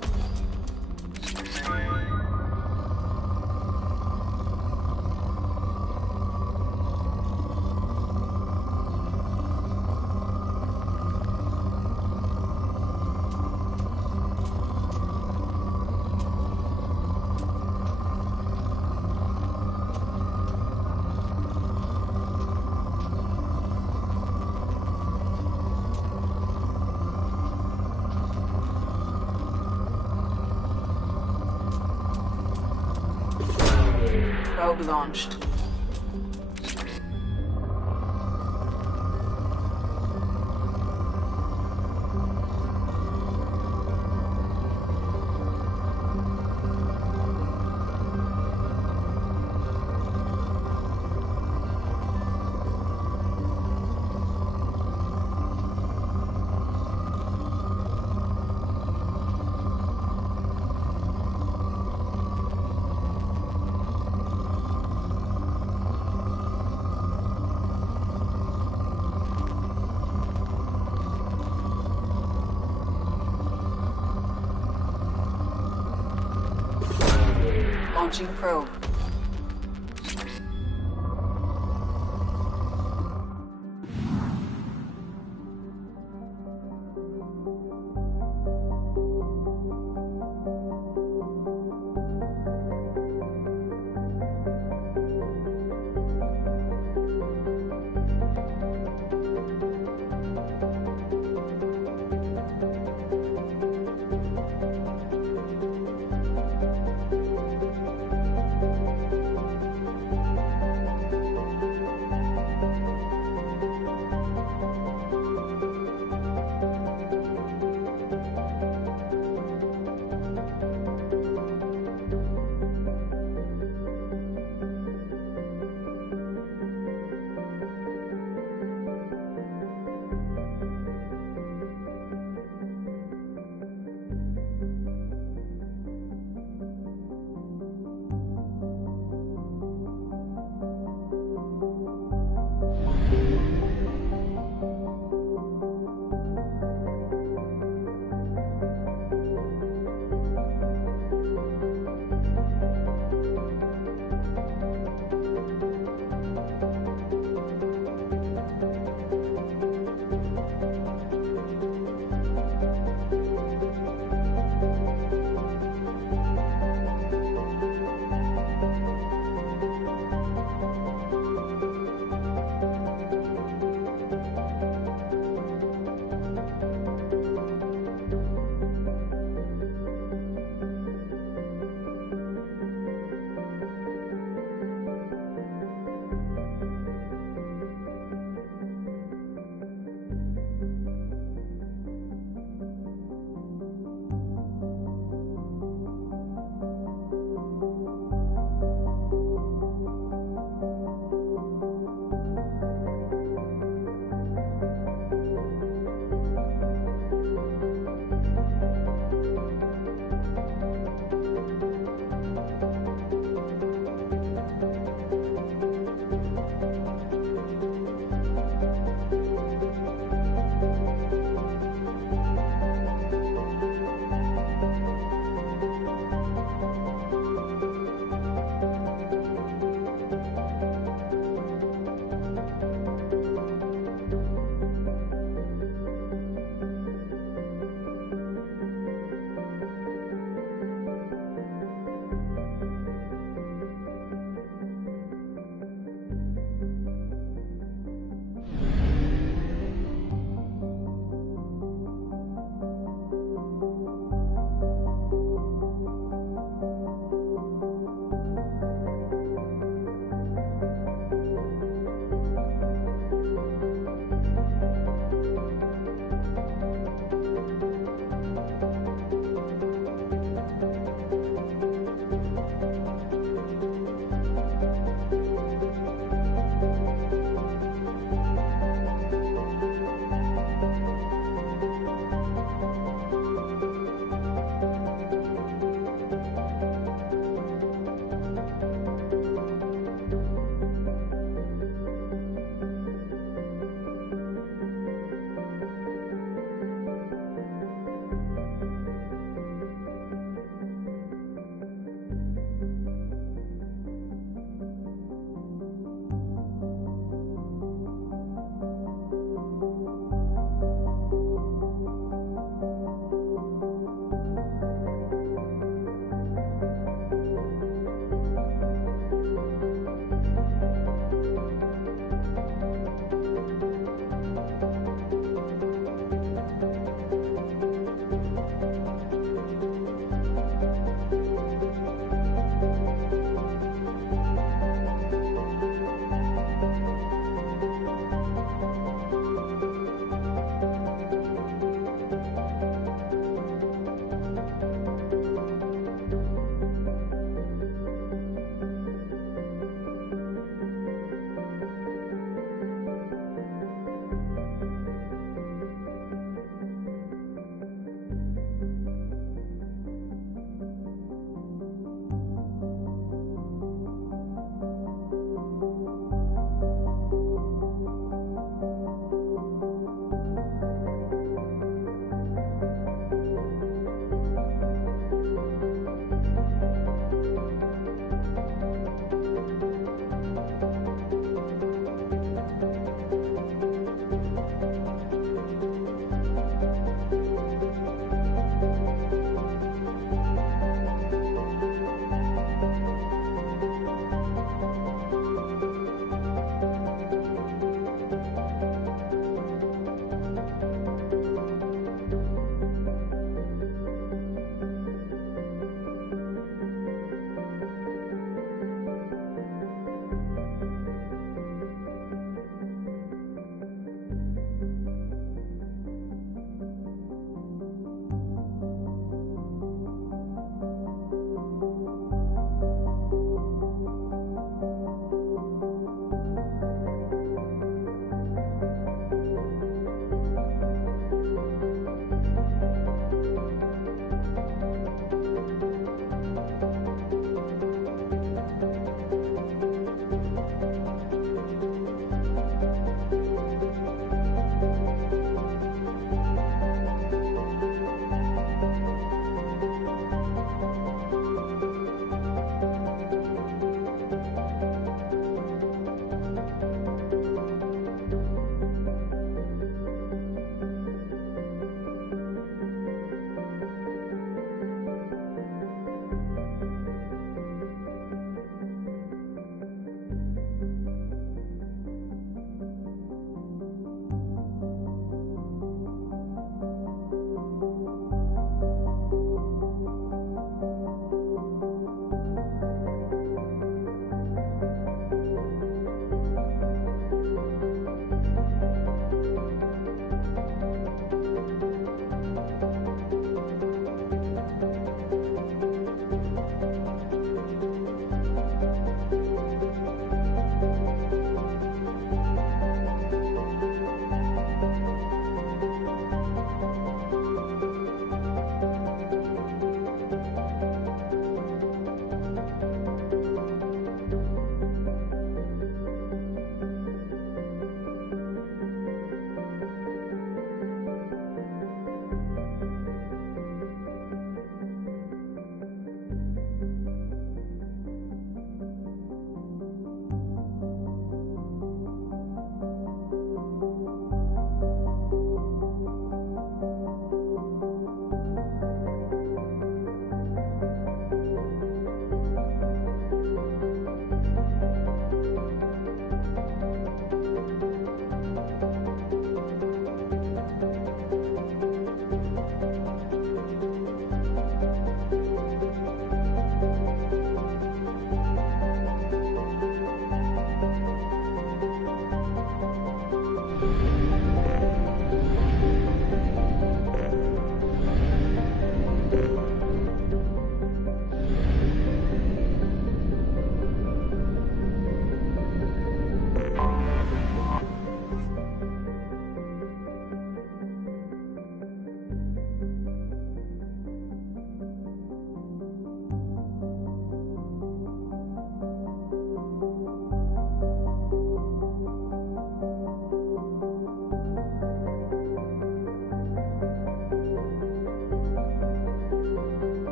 Probe launched. Launching probe.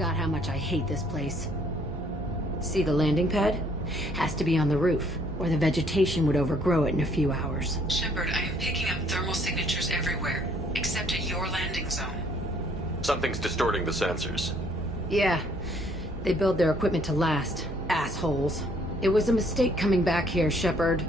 forgot how much I hate this place. See the landing pad? Has to be on the roof, or the vegetation would overgrow it in a few hours. Shepard, I am picking up thermal signatures everywhere, except at your landing zone. Something's distorting the sensors. Yeah. They build their equipment to last. Assholes. It was a mistake coming back here, Shepard.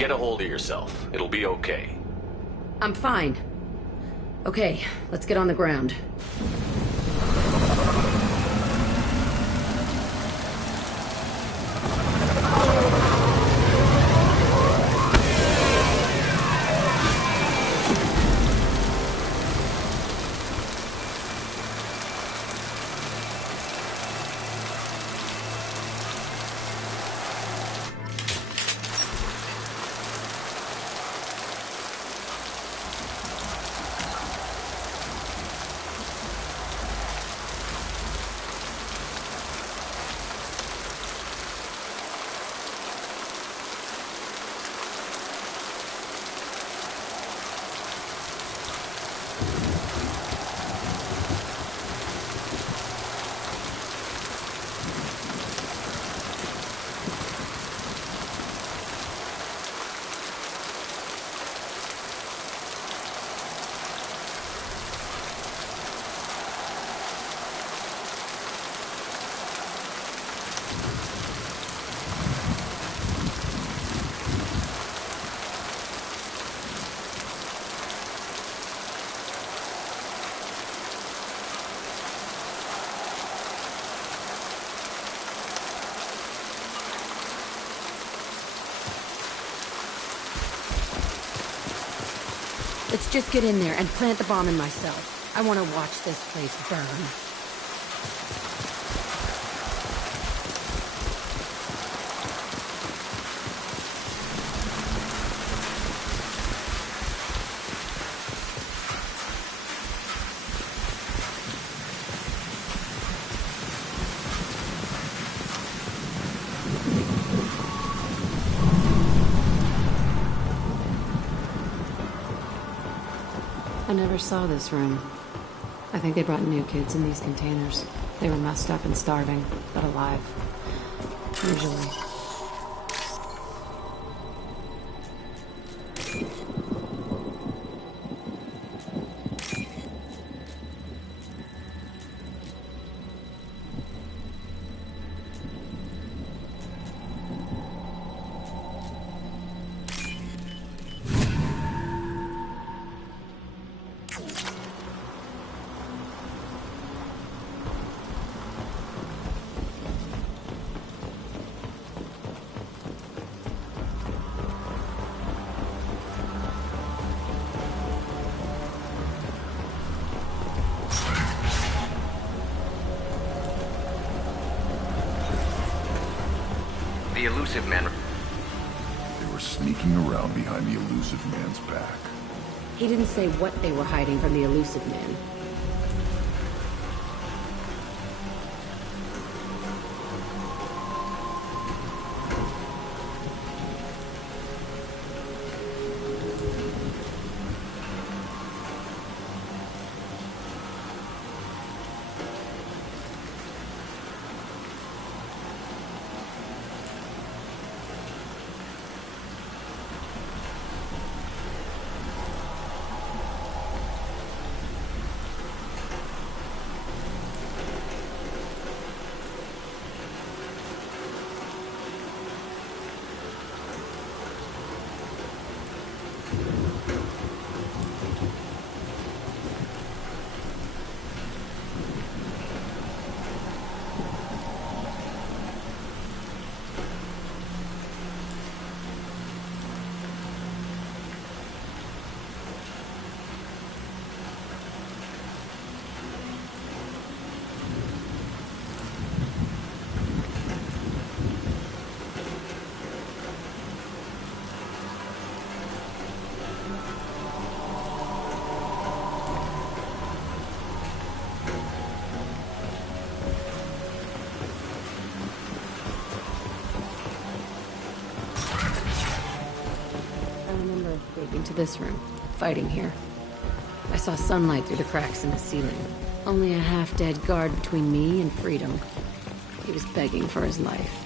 Get a hold of yourself. It'll be okay. I'm fine. Okay, let's get on the ground. Let's just get in there and plant the bomb in myself. I want to watch this place burn. I never saw this room. I think they brought new kids in these containers. They were messed up and starving, but alive. Usually. The elusive man. They were sneaking around behind the elusive man's back. He didn't say what they were hiding from the elusive man. To this room, fighting here. I saw sunlight through the cracks in the ceiling. Only a half-dead guard between me and freedom. He was begging for his life.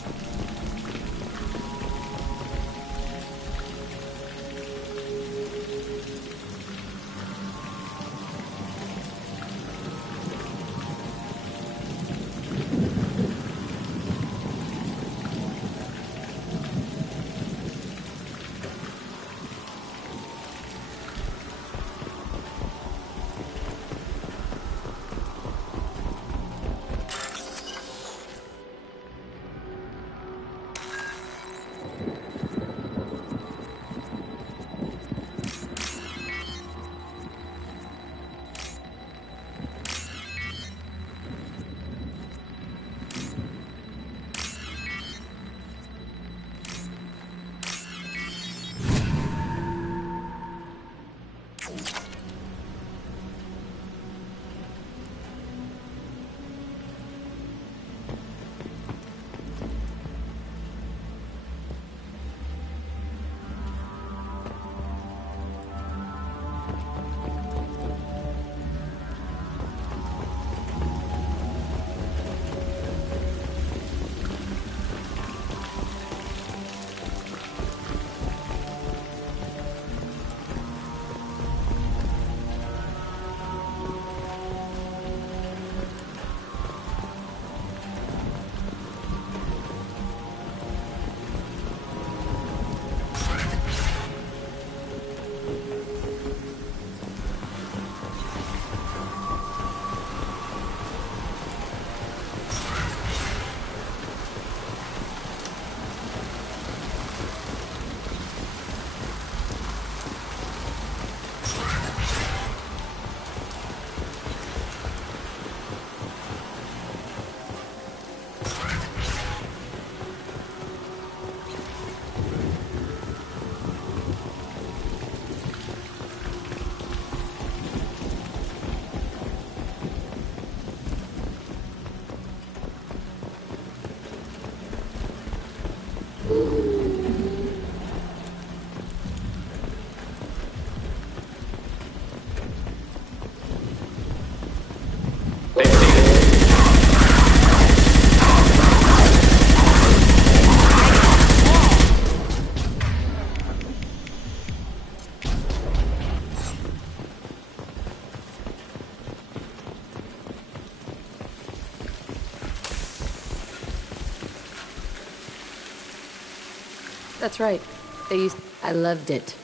That's right. They used... I loved it.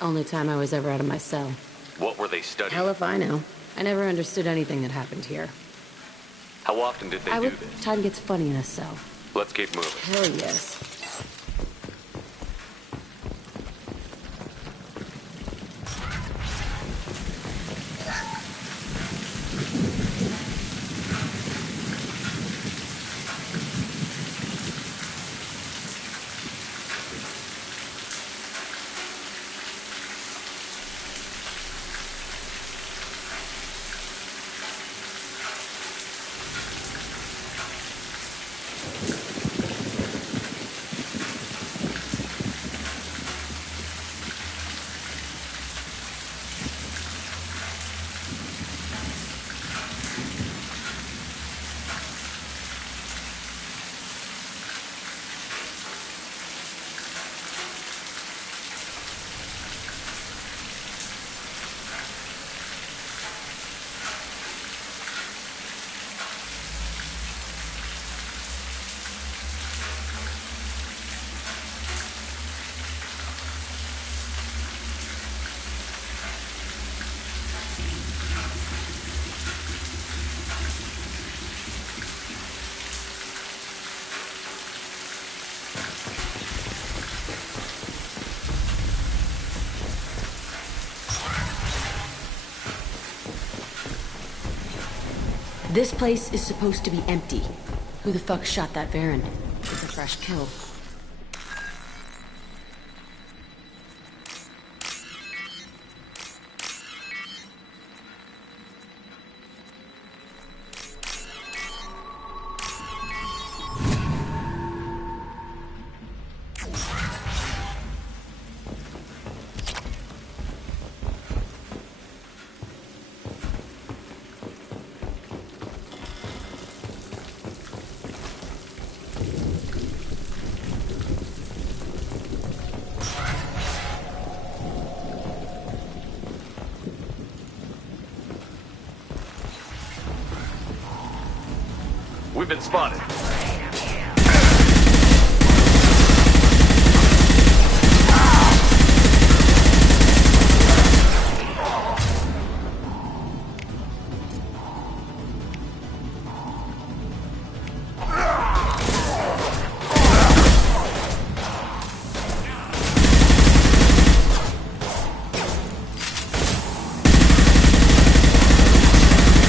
Only time I was ever out of my cell. What were they studying? Hell if I know. I never understood anything that happened here. How often did they do this? Time gets funny in a cell. Let's keep moving. Hell yes. This place is supposed to be empty. Who the fuck shot that Baron? It's a fresh kill. We've been spotted.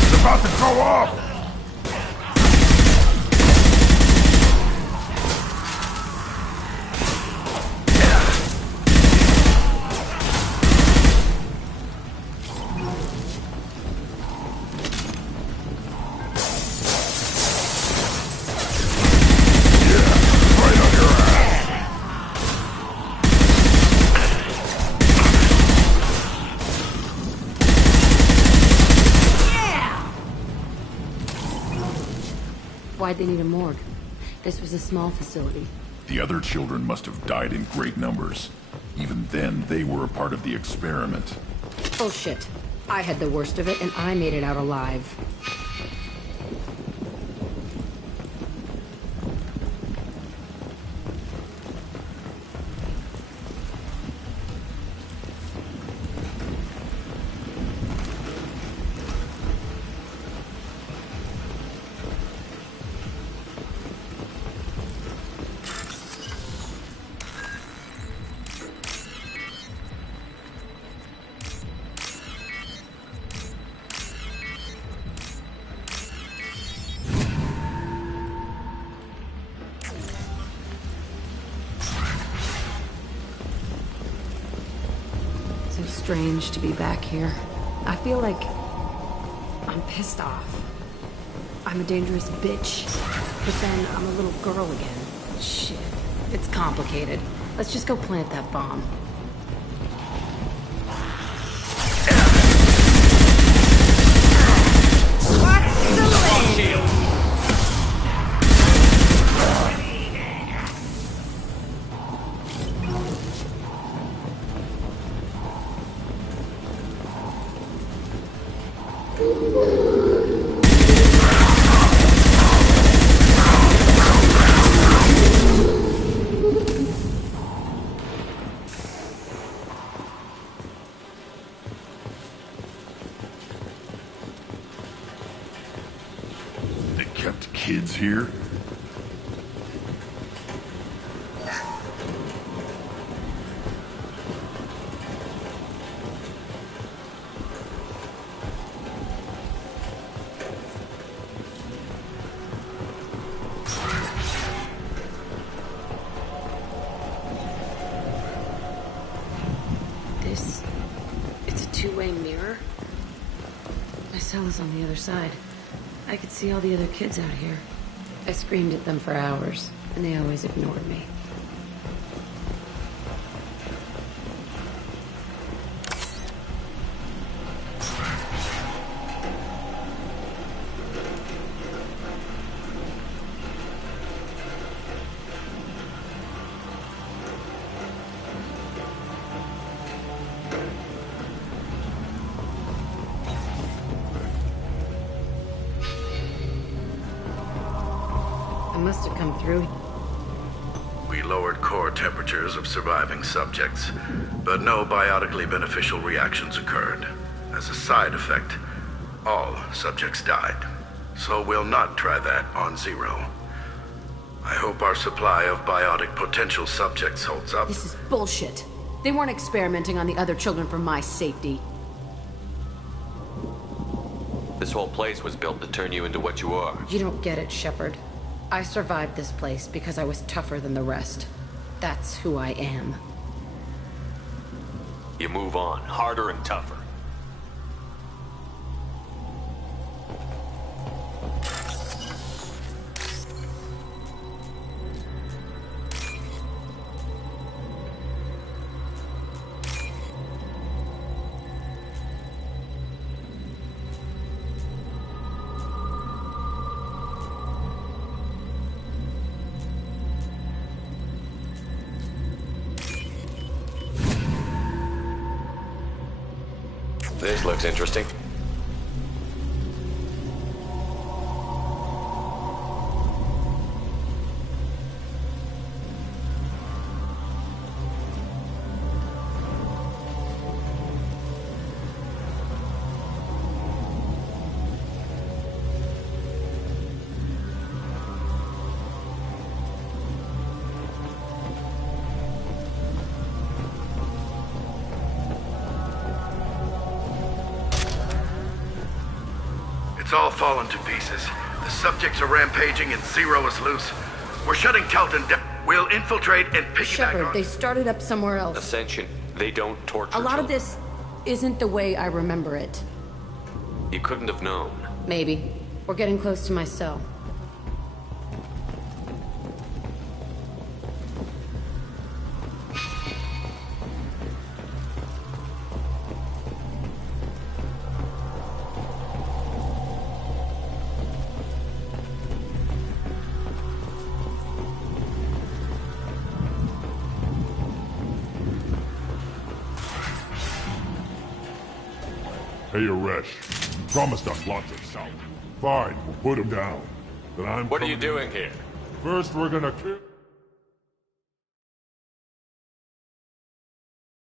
It's about to go off! Why'd they need a morgue? This was a small facility. The other children must have died in great numbers. Even then, they were a part of the experiment. Bullshit. I had the worst of it, and I made it out alive. So strange to be back here. I feel like I'm pissed off. I'm a dangerous bitch. But then I'm a little girl again. Shit. It's complicated. Let's just go plant that bomb. here? It's a two-way mirror. My cell is on the other side. I could see all the other kids out here. I screamed at them for hours, and they always ignored me. I must have come through. We lowered core temperatures of surviving subjects, but no biotically beneficial reactions occurred. As a side effect, all subjects died. So we'll not try that on Zero. I hope our supply of biotic potential subjects holds up. This is bullshit. They weren't experimenting on the other children for my safety. This whole place was built to turn you into what you are. You don't get it, Shepard. I survived this place because I was tougher than the rest. That's who I am. You move on, harder and tougher. This looks interesting. It's all fallen to pieces. The subjects are rampaging and Zero is loose. We're shutting Kelton down. We'll infiltrate and piggyback Shepard, on... they started up somewhere else. Ascension, they don't torture A lot of children. this isn't the way I remember it. You couldn't have known. Maybe. We're getting close to my cell. Hey, Aresh. You promised us lots of salt. Fine, we'll put him down. Then I'm What are you coming in. doing here? First, we're gonna kill...